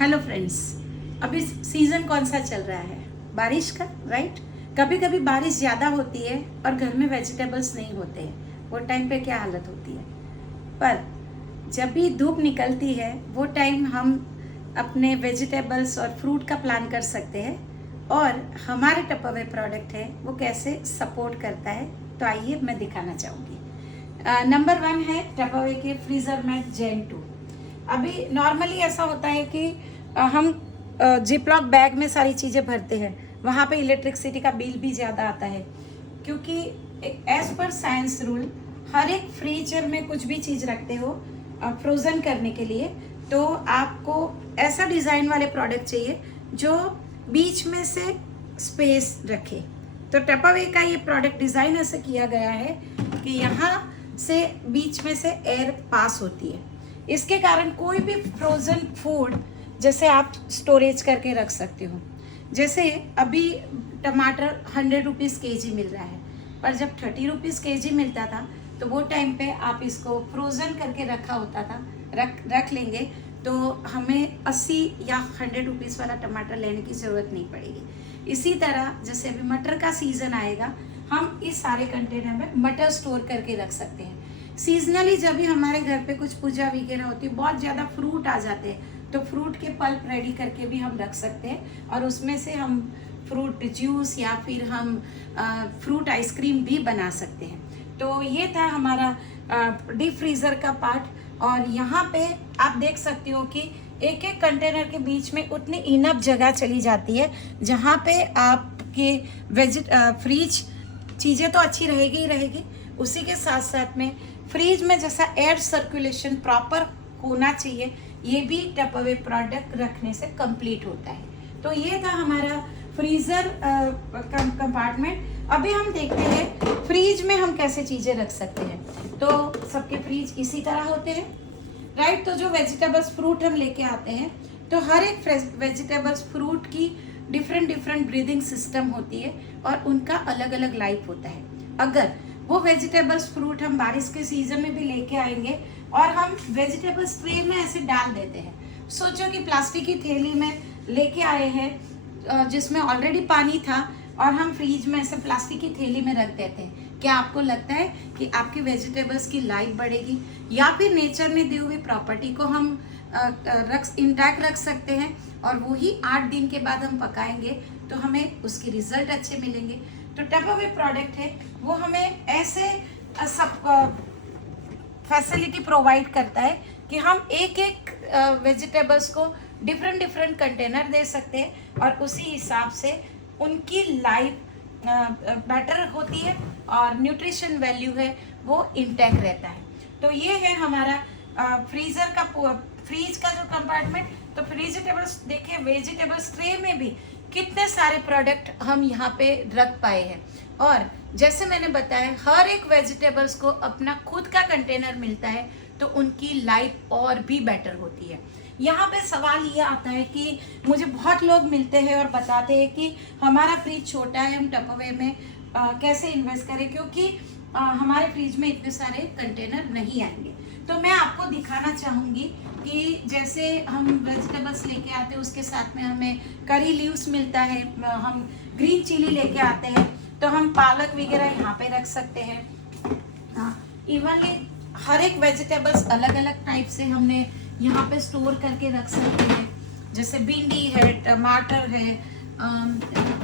Hello friends, अभी season कौन सा चल रहा है? बारिश का, राइट। कभी कभी बारिश ज़्यादा होती है और घर में वेजिटेबल्स नहीं होते हैं। वो टाइम पे क्या हालत होती है? पर जब भी धूप निकलती है वो टाइम हम अपने वेजिटेबल्स और फ्रूट का प्लान कर सकते हैं और हमारे टपअवे प्रोडक्ट है वो कैसे सपोर्ट करता है। तो आइए मैं दिखाना चाहूँगी। नंबर 1 है टपअवे के फ्रीज़र मैट जेन 2। अभी नॉर्मली ऐसा होता है कि हम जिपलॉक बैग में सारी चीज़ें भरते हैं, वहाँ पे इलेक्ट्रिसिटी का बिल भी ज़्यादा आता है, क्योंकि एज पर साइंस रूल हर एक फ्रीजर में कुछ भी चीज़ रखते हो फ्रोज़न करने के लिए, तो आपको ऐसा डिज़ाइन वाले प्रोडक्ट चाहिए जो बीच में से स्पेस रखे। तो टपअवे का ये प्रोडक्ट डिज़ाइन ऐसे किया गया है कि यहाँ से बीच में से एयर पास होती है। इसके कारण कोई भी फ्रोज़न फूड जैसे आप स्टोरेज करके रख सकते हो। जैसे अभी टमाटर 100 रुपीज़ केजी मिल रहा है, पर जब 30 रुपीज़ केजी मिलता था तो वो टाइम पे आप इसको फ्रोज़न करके रखा होता था, रख लेंगे तो हमें 80 या 100 रुपीज़ वाला टमाटर लेने की ज़रूरत नहीं पड़ेगी। इसी तरह जैसे अभी मटर का सीज़न आएगा, हम इस सारे कंटेनर में मटर स्टोर करके रख सकते हैं। सीजनली जब भी हमारे घर पे कुछ पूजा वगैरह होती है, बहुत ज़्यादा फ्रूट आ जाते हैं, तो फ्रूट के पल्प रेडी करके भी हम रख सकते हैं और उसमें से हम फ्रूट जूस या फिर हम फ्रूट आइसक्रीम भी बना सकते हैं। तो ये था हमारा डीप फ्रीज़र का पार्ट। और यहाँ पे आप देख सकते हो कि एक एक कंटेनर के बीच में उतनी इनफ जगह चली जाती है जहाँ पे आपके फ्रीज चीज़ें तो अच्छी रहेगी ही रहेगी, उसी के साथ साथ में फ्रीज में जैसा एयर सर्कुलेशन प्रॉपर होना चाहिए, ये भी टपअवे प्रोडक्ट रखने से कंप्लीट होता है। तो ये था हमारा फ्रीज़र कंपार्टमेंट। अभी हम देखते हैं फ्रीज में हम कैसे चीज़ें रख सकते हैं। तो सबके फ्रीज इसी तरह होते हैं, राइट। तो जो वेजिटेबल्स फ्रूट हम लेके आते हैं, तो हर एक वेजिटेबल्स फ्रूट की डिफरेंट ब्रीदिंग सिस्टम होती है और उनका अलग अलग लाइफ होता है। अगर वो वेजिटेबल्स फ्रूट हम बारिश के सीजन में भी लेके आएंगे और हम वेजिटेबल्स ट्रे में ऐसे डाल देते हैं, सोचो कि प्लास्टिक की थैली में लेके आए हैं जिसमें ऑलरेडी पानी था और हम फ्रीज में ऐसे प्लास्टिक की थैली में रख देते हैं, क्या आपको लगता है कि आपकी वेजिटेबल्स की लाइफ बढ़ेगी? या फिर नेचर ने दी हुई प्रॉपर्टी को हम इंटैक्ट रख सकते हैं और वही 8 दिन के बाद हम पकाएंगे तो हमें उसके रिजल्ट अच्छे मिलेंगे। तो टपअवे प्रोडक्ट है वो हमें ऐसे सब फैसिलिटी प्रोवाइड करता है कि हम एक एक वेजिटेबल्स को डिफरेंट कंटेनर दे सकते हैं और उसी हिसाब से उनकी लाइफ बेटर होती है और न्यूट्रिशन वैल्यू है वो इंटैक्ट रहता है। तो ये है हमारा फ्रीज़र का फ्रीज का जो कंपार्टमेंट। तो वेजिटेबल्स देखिए, वेजिटेबल्स ट्रे में भी कितने सारे प्रोडक्ट हम यहाँ पे रख पाए हैं। और जैसे मैंने बताया हर एक वेजिटेबल्स को अपना खुद का कंटेनर मिलता है तो उनकी लाइफ और भी बेटर होती है। यहाँ पे सवाल ये आता है कि मुझे बहुत लोग मिलते हैं और बताते हैं कि हमारा फ्रिज छोटा है, हम टपअवे में कैसे इन्वेस्ट करें, क्योंकि हमारे फ्रिज में इतने सारे कंटेनर नहीं आएंगे। तो मैं आपको दिखाना चाहूँगी कि जैसे हम वेजिटेबल्स लेके आते हैं उसके साथ में हमें करी लीव्स मिलता है, हम ग्रीन चिली लेके आते हैं तो हम पालक वगैरह यहाँ पे रख सकते हैं। हाँ, इवनली हर एक वेजिटेबल्स अलग अलग टाइप से हमने यहाँ पे स्टोर करके रख सकते हैं। जैसे भिंडी है, टमाटर है,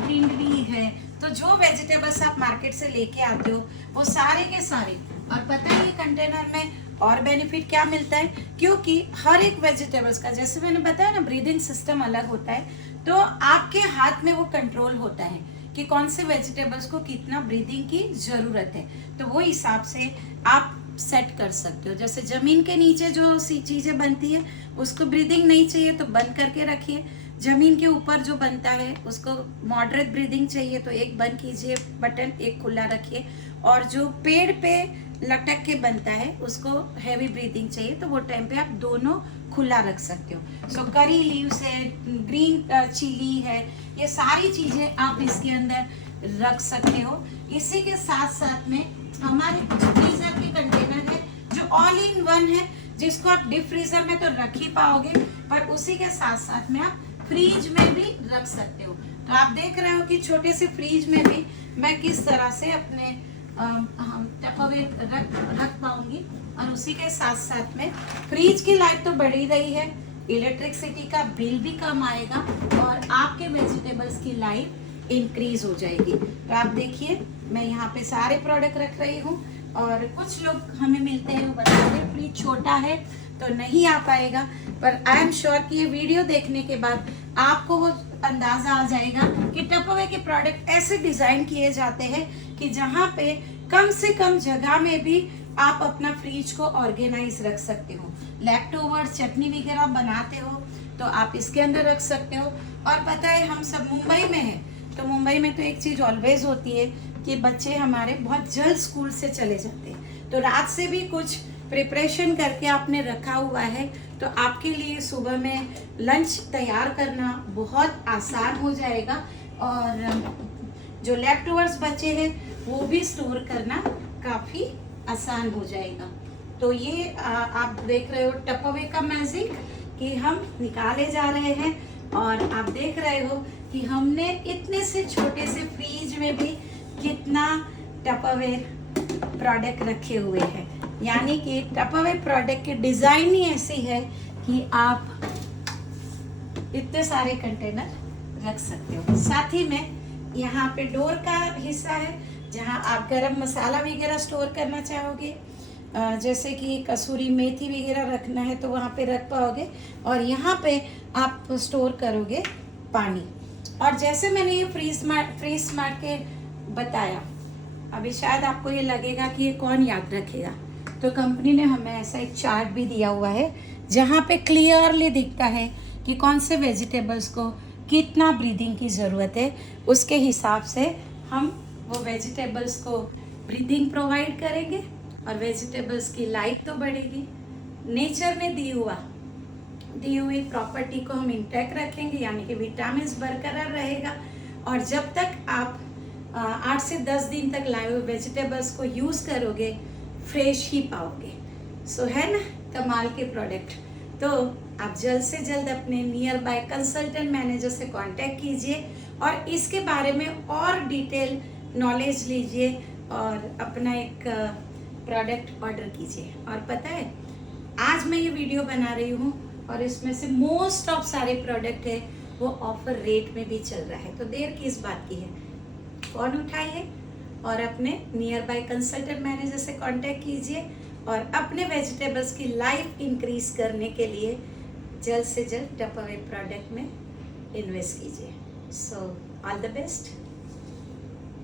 भिंडी है, तो जो वेजिटेबल्स आप मार्केट से लेके आते हो वो सारे के सारे। और पता है ये कंटेनर में और बेनिफिट क्या मिलता है, क्योंकि हर एक वेजिटेबल्स का जैसे मैंने बताया ना ब्रीदिंग सिस्टम अलग होता है, तो आपके हाथ में वो कंट्रोल होता है कि कौन से वेजिटेबल्स को कितना ब्रीदिंग की ज़रूरत है। तो वो हिसाब से आप सेट कर सकते हो। जैसे ज़मीन के नीचे जो सी चीज़ें बनती है उसको ब्रीदिंग नहीं चाहिए तो बंद करके रखिए, ज़मीन के ऊपर जो बनता है उसको मॉडरेट ब्रीदिंग चाहिए तो एक बंद कीजिए बटन, एक खुला रखिए, और जो पेड़ पे लटक के बनता है उसको हैवी ब्रीदिंग चाहिए तो वो टाइम पे आप दोनों खुला रख सकते हो। सो करी लीव्स है, ग्रीन चिली है, ये सारी चीज़ें आप इसके अंदर रख सकते हो। इसी के साथ साथ में हमारे कुछ फ्रीजर के कंटेनर है जो ऑल इन वन है, जिसको आप डीप फ्रीजर में तो रख ही पाओगे, पर उसी के साथ साथ में आप फ्रीज में भी रख सकते हो। तो आप देख रहे हो कि छोटे से फ्रीज में भी मैं किस तरह से अपने टपअवे रख पाऊंगी। और उसी के साथ साथ में फ्रीज की लाइफ तो बढ़ ही रही है, इलेक्ट्रिसिटी का बिल भी कम आएगा और आपके वेजिटेबल्स की लाइफ इंक्रीज हो जाएगी। तो आप देखिए मैं यहाँ पे सारे प्रोडक्ट रख रही हूँ। और कुछ लोग हमें मिलते हैं वो बताते हैं फ्रीज छोटा है तो नहीं आ पाएगा, पर आई एम श्योर कि ये वीडियो देखने के बाद आपको वो अंदाजा आ जाएगा कि टपअवे के प्रोडक्ट ऐसे डिजाइन किए जाते हैं कि जहाँ पे कम से कम जगह में भी आप अपना फ्रिज को ऑर्गेनाइज रख सकते हो। लेफ्टओवर्स चटनी वगैरह बनाते हो तो आप इसके अंदर रख सकते हो। और पता है हम सब मुंबई में हैं, तो मुंबई में तो एक चीज़ ऑलवेज होती है कि बच्चे हमारे बहुत जल्द स्कूल से चले जाते हैं, तो रात से भी कुछ प्रिपरेशन करके आपने रखा हुआ है तो आपके लिए सुबह में लंच तैयार करना बहुत आसान हो जाएगा। और जो लेफ्टओवर्स बचे हैं वो भी स्टोर करना काफ़ी आसान हो जाएगा। तो ये आप देख रहे हो टपअवे का मैजिक कि हम निकाले जा रहे हैं। और आप देख रहे हो कि हमने इतने से छोटे से फ्रीज में भी कितना टपअवे प्रोडक्ट रखे हुए हैं। यानी कि टपअवे प्रोडक्ट की डिज़ाइन ही ऐसी है कि आप इतने सारे कंटेनर रख सकते हो। साथ ही में यहाँ पे डोर का हिस्सा है जहाँ आप गरम मसाला वगैरह स्टोर करना चाहोगे, जैसे कि कसूरी मेथी वगैरह रखना है तो वहाँ पे रख पाओगे। और यहाँ पे आप स्टोर करोगे पानी। और जैसे मैंने ये फ्रीज स्मार्ट के बताया, अभी शायद आपको ये लगेगा कि ये कौन याद रखेगा, तो कंपनी ने हमें ऐसा एक चार्ट भी दिया हुआ है जहाँ पे क्लियरली दिखता है कि कौन से वेजिटेबल्स को कितना ब्रीदिंग की ज़रूरत है। उसके हिसाब से हम वो वेजिटेबल्स को ब्रीदिंग प्रोवाइड करेंगे और वेजिटेबल्स की लाइफ तो बढ़ेगी। नेचर ने दी हुई प्रॉपर्टी को हम इंटैक्ट रखेंगे, यानी कि विटामिन बरकरार रहेगा। और जब तक आप 8 से 10 दिन तक लाए हुए वेजिटेबल्स को यूज़ करोगे फ्रेश ही पाओगे। सो है ना कमाल के प्रोडक्ट। तो आप जल्द से जल्द अपने नियर बाय कंसल्टेंट मैनेजर से कांटेक्ट कीजिए और इसके बारे में और डिटेल नॉलेज लीजिए और अपना एक प्रोडक्ट ऑर्डर कीजिए। और पता है आज मैं ये वीडियो बना रही हूँ और इसमें से मोस्ट ऑफ सारे प्रोडक्ट है वो ऑफर रेट में भी चल रहा है, तो देर किस बात की है, फ़ोन उठाइए और अपने नियर बाय कंसल्टेंट मैनेजर से कांटेक्ट कीजिए और अपने वेजिटेबल्स की लाइफ इंक्रीज करने के लिए जल्द से जल्द टपअवे प्रोडक्ट में इन्वेस्ट कीजिए। So all the best.